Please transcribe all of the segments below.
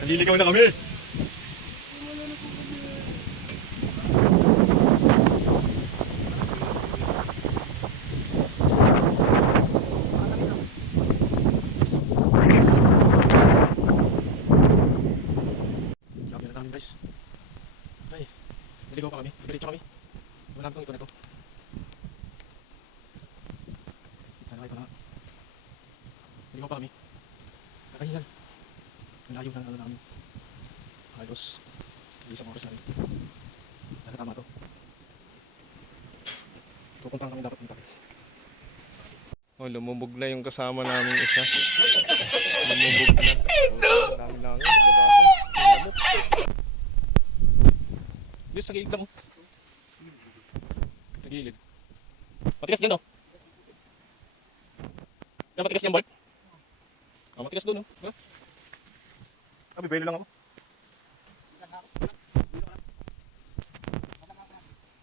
Naliligaw na kami. Grabe na namin guys. Ay, naligaw pa kami. Diretso kami. Wala itong ito na ito. Ito na. Naligaw pa kami. Nakahingal. Malayo ng ano namin. Halos isang oras na rin. Sana tama to. Pupuntahan kami dapat dito. Oh, lumubog na yung kasama namin isa. Lumubog na. Ang dami lang yun. Naglabasan. Lamok. Dito sa gilid lang. Sa gilid. Matigas dyan, no? Dapat matigas yan, Bart? Oh, matigas doon, no? Huh? Bibelo lang ako.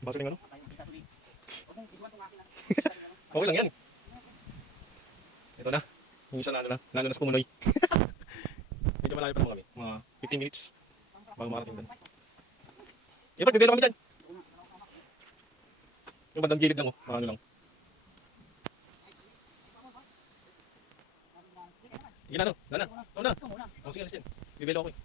Basa lang ano? Okay lang yan. Ito na. Yung isa lalo na sa Kumunoy. Medyo malayo pa naman kami. Mga 15 minutes bago makarating doon. Bart, bibelo kami dyan. Yung bandang gilid lang, oh. Mga ano lang. Sige na, no? Dana. Ito na. Oh, sige, alis din. Bibelo ako eh.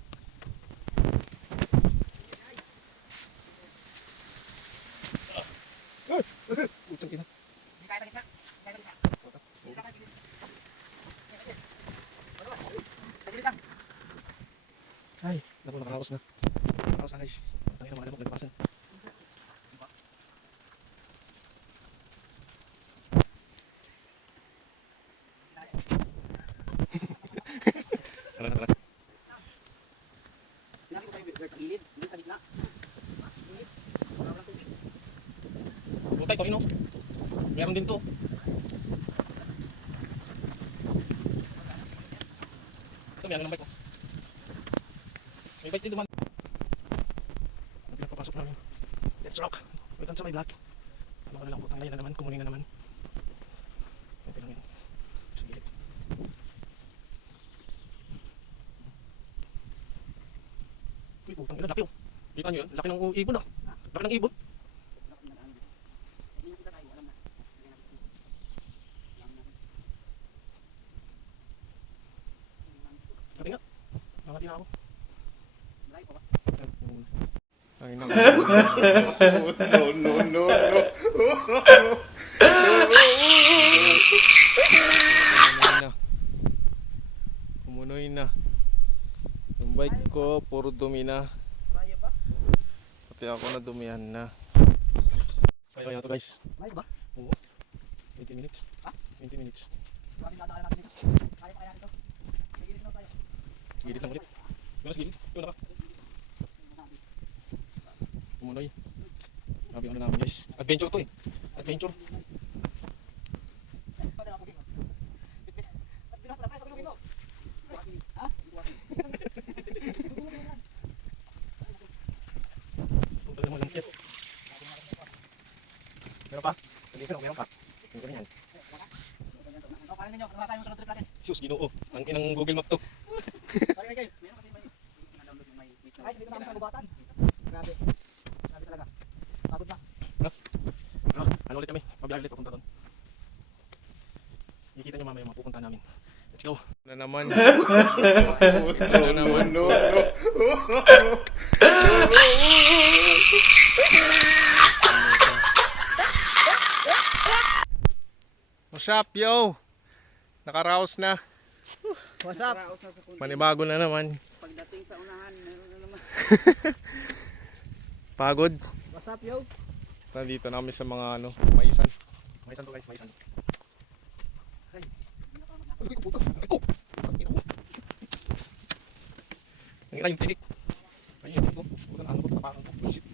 Utang ina. Ay, naku, nakaraos na. Nakaraos na guys. Ang ina mga lamok, nagpasan. Tara. Butay, Torino. Meron din to. Ito, meron ng bike ko. May bike din duman. Ang pinapapasok namin. Let's rock. Welcome sa my vlog. Ano ko na lang po, tanglayan na naman, kumunin na naman. Ito lang yun. Sa gilid. Uy, putang ina, laki oh. Kita nyo yun? Laki ng ibon ah. Laki ng ibon. Laki nga. Nakati na ako. Ay, No. Kumunoy na. Yung bike ko, puro dumi na. Pati ako na dumihan na. Kaya na to guys. Malayo ba? Oo. 20 minutes. Ha? 20 minutes. Maraming dadaanan natin dito. Kaya kaya nito. Sige dito tayo. Gilid lang ulit. Mas gilid. Ito na ka. Kumunoy. Grabe ano namin guys. Adventure to eh. Adventure. Punta naman lang kit. Meron pa? Meron pa. Meron yan. O, kanin ninyo. Nabasa yung sunod trip natin. Sus, Ginoo. Ang inang Google Map to. Sorry kayo. Meron kasi may na-download yung may list. Ay, dito na kami sa gubatan. Grabe. Grabe talaga. Pagod na. Ano ulit kami? Mabiyahe ulit papunta doon. Ikita nyo mamaya mapupunta namin. Let's go. Na naman. No. What's up, yo? Nakaraos na. What's up? Manibago na naman. Pagdating sa unahan, meron na naman. Pagod. What's up, yo? Nandito na kami sa mga ano, maisan. Maisan to guys, maisan. Ay. Ang ina yung tinik. Ay, yung tinik ko. Puta na ano ko, tapakan ko. Lusit.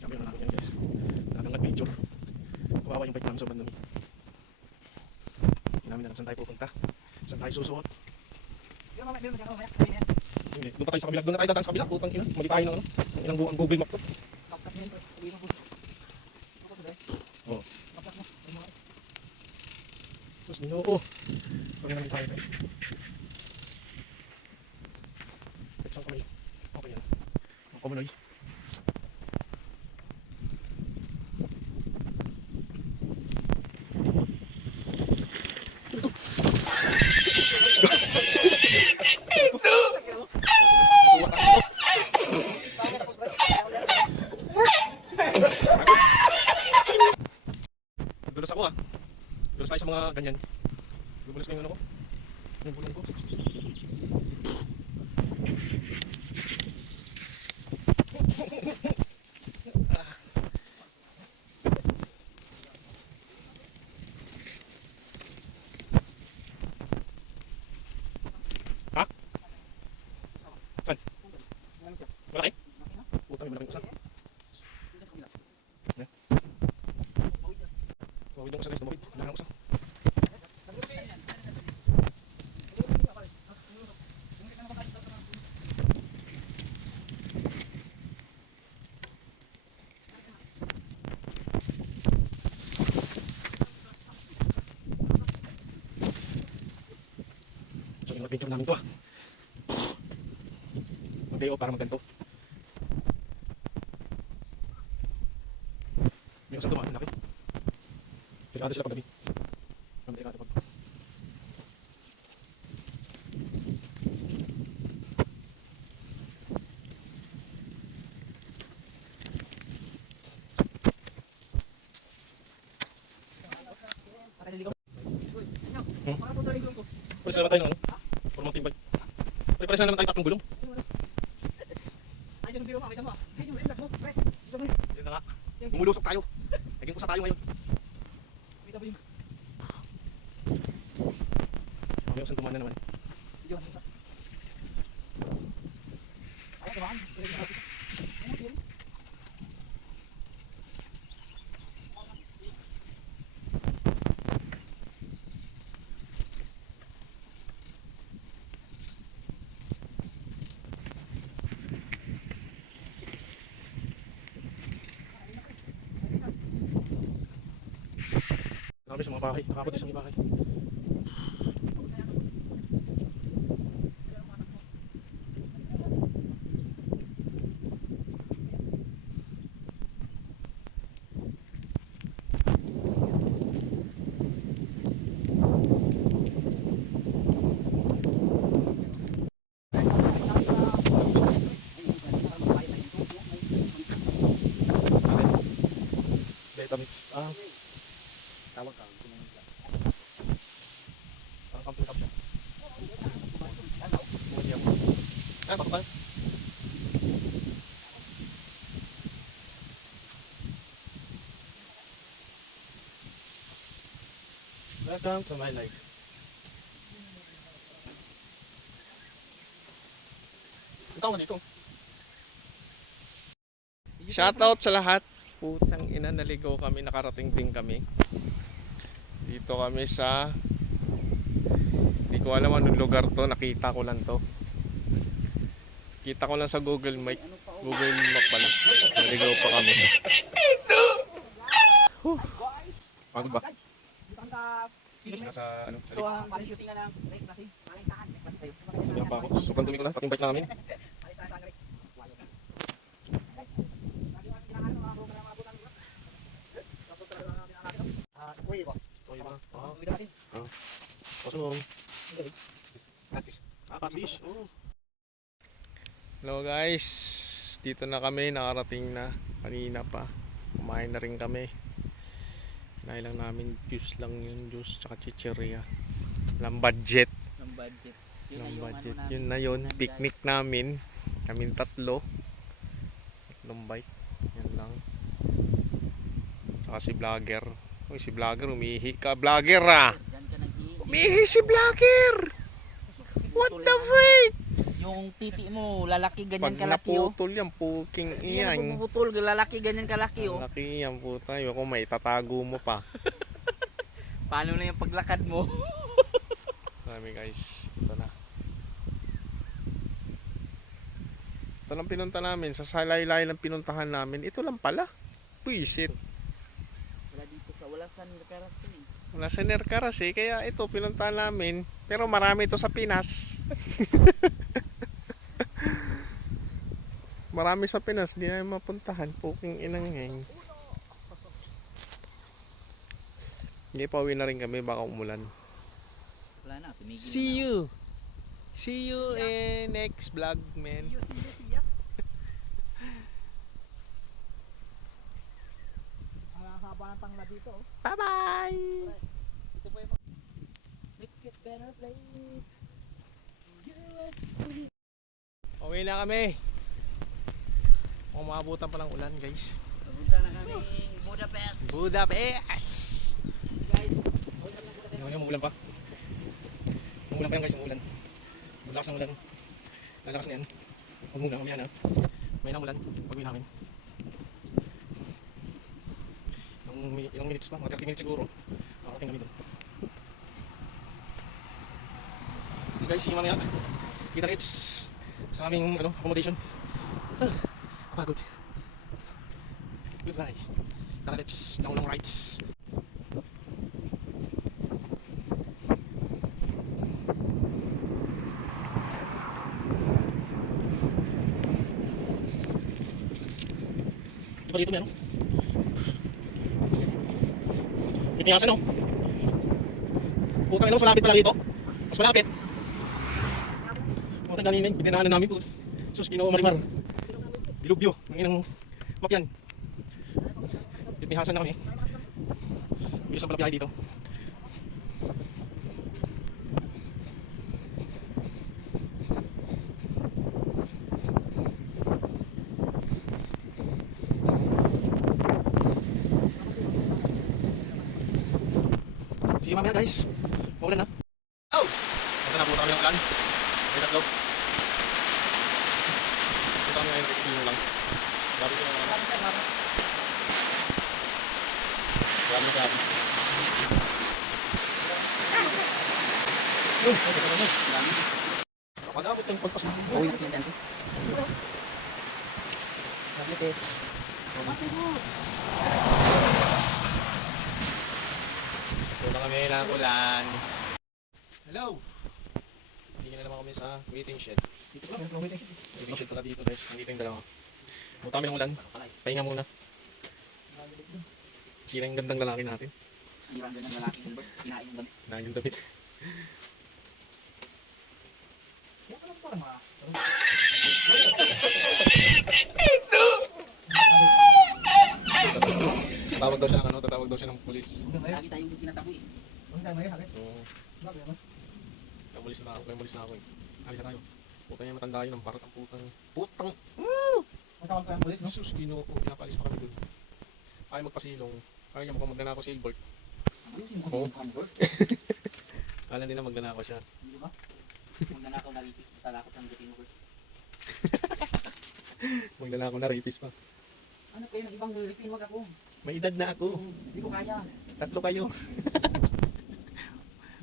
Sabi na namin yan guys. Talagang adventure. Kawawa yung bike namin sa bandang. Hindi namin alam saan tayo pupunta. Saan tayo susuot. Hindi, doon pa tayo sa kabila. Doon na tayo dadaan sa kabila. Putang ina. Mali tayo ng ano. Ang Google Map to. Oo. Sus, ginoo. Pagyan namin tayo guys. Saan kami? Okay yan. Ang kumuloy. Dulas ako ah. Dulas tayo sa mga ganyan. Dulas ko yung ano ko. Yung bulong ko. Ha? Saan? Malaki? Puta, may malaking usan. Tumawid lang usan guys, tumawid. Wala nang usan. So yung adventure namin to ah. Mag-day off para magganto. May usan dumaan, laki. Delikado sila pag gabi. Ang delikado pag. Pares na naman tayo ng ano? For mountain bike. Pares na naman tayo tatlong gulong. Ay, yung biro mo, kita mo. Ay, yung biro mo. Pre, Yun na nga. Bumulusok tayo. Naging usa tayo ngayon. kita mo yung May usan tumaan na naman. video. Ay, tumaan. Grabe sa mga bahay. Nakakot din sa mga bahay. Vitamins. Ah, tawag ka. Parang camping cup siya. Bukas siya. Ah, pasok tayo. Welcome to my life. Ikaw nga dito. Shoutout sa lahat. Putang ina, naligaw kami, nakarating din kami. Dito kami sa, hindi ko alam anong lugar to, nakita ko lang to. Kita ko lang sa Google Map. Google Map pala. Naligaw pa kami. Pagod ba? Dito kami sa Kilos na sa ano, sa ito likod. ang paling shooting na ng break kasi. Paling tahan. Break kasi tayo. Kailan pa ako. Sobrang dumi ko na, pating bike na namin. Paling tahan sa break. Lagi natin kinakaan ng mga program mga bulan. Tapos talaga natin nakakita. Uy, boss. Okay ba? Ah, Uwi natin. pasunod. Ah, catfish. Oh. Hello guys, dito na kami, nakarating na kanina pa. Kumain na rin kami. Kinain lang namin juice lang yun, juice tsaka chicheria. Walang budget. Ng budget. Walang budget. Yun na yun, picnic namin. Kaming tatlo. Tatlong bike. Yan lang. Tsaka si vlogger. Uy, si vlogger, umihi ka. Vlogger ah! Umihi si vlogger! What the freak? Yung titi mo, lalaki ganyan Pag kalaki oh. naputol yan, puking Yan, iyan. puputol, lalaki ganyan kalaki oh. Ang laki yan puta. Ayoko may tatago mo pa. Paano na yung paglakad mo? Marami guys. Ito na. Ito lang pinunta namin. Sa salaylay lang pinuntahan namin. Ito lang pala. Puisit. Wala dito sa wala sa karakter eh. Nasa Nercaras eh, kaya ito pinuntahan namin. Pero marami ito sa Pinas. Marami sa Pinas, di namin mapuntahan. Puking inang heng. Hindi, pauwi na rin kami, baka umulan. Wala na, tumigil See you! See you in next vlog, man. See ya. Ang haba ng tangla dito. Oh. Bye-bye! Ito po yung make it better place. Uwi na kami. Umabutan pa ng ulan, guys. Pupunta na kami Budapest. Budapest! Guys, Ngayon umulan pa. Umulan pa yan guys, umulan. Malakas ang ulan. Lalakas na yan. Huwag muna, mamaya na. May nang ulan, pag-uwi namin. Ilang minutes pa, mga 30 minutes siguro. Makarating kami doon. Sige guys, see you mamaya. Kita kits sa aming accommodation. Pagod. Goodbye. Tara, let's long rides. Di ba dito meron? Ipinyasan no? Putang ina, mas malapit pala dito. Mas malapit. Putang ganun yun, dinaanan namin po. Sus, Ginoo Marimar. Dilubyo, ang inang mapyan. Ipinyasan na kami. Bilis ang pala biyahe dito. Sige mamaya guys. Maulan na. Oh! Punta na po kami ng ulan. May tatlo. Punta kami ngayon kasi yung lang. Grabe sila naman. Grabe sa akin. Ay, kasi naman. Napadabot tayong pagpasok. Uwi natin yung tente. Naglikit. Punta kami ng ulan. Hello! Hindi na naman kami sa waiting shed. Waiting shed pala dito guys. Nandito yung dalawa. Punta kami ng ulan. Pahinga muna. Sila yung gandang lalaki natin. Sirang doon ng lalaki Hilbert. Kinain yung damit. Na yung damit. Huwag ka lang parang mga. Tatawag daw siya ng tatawag daw siya ng pulis. Lagi tayong tinataboy. Oo. Yung pulis na ako eh. Alis na tayo. Putang yung matanda yun ang parang putang. Putang! Sus, Ginoo. Pinapalis pa kami dun. Ayaw magpasilong. Ayaw niya mukhang magnanako si Hilbert. Ano yung sinukusin yung Hilbert? Kala nila magnanako siya. Hindi ba? Magnanakaw na lipis. Talakot siyang Lupino Bert. Magnanako na, rapist pa. Ano kayo ng ibang Lupino? Wag ako. May edad na ako. Hindi ko kaya. Tatlo kayo.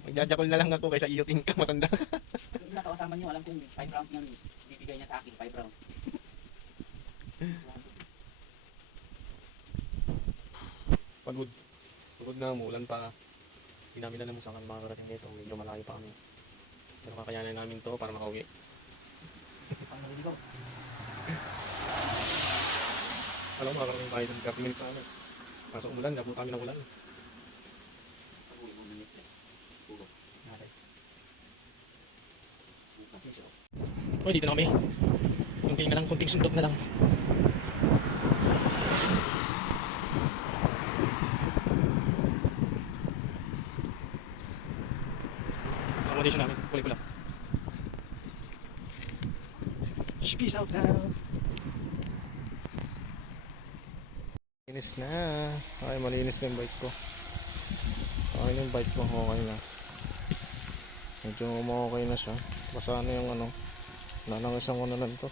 Magjajakol na lang ako kaysa iyoting ka matanda. Yung isa kasama niyo, alam kong 5 rounds yung bibigay niya sa akin. 5 rounds. Pagod. Pagod na, umulan pa. Hindi namin alam kung saan kami makakarating dito. Medyo malayo pa kami. Pero kakayanan namin to para makauwi. Pangaligaw. Alam mo, makakarating tayo ng 30 minutes sa amin. Kaso umulan, nabot kami ng ulan. Pag-uwi mo minute. Puro. O, dito na kami. Kunting na lang, kunting sundot na lang. Accommodation namin, kulay-pula. Peace out now. Malinis na. Ay, malinis na yung bike ko. Okay na yung bike ko. Okay na. Medyo okay na siya. Basta ano yung wala nang isang ano na to.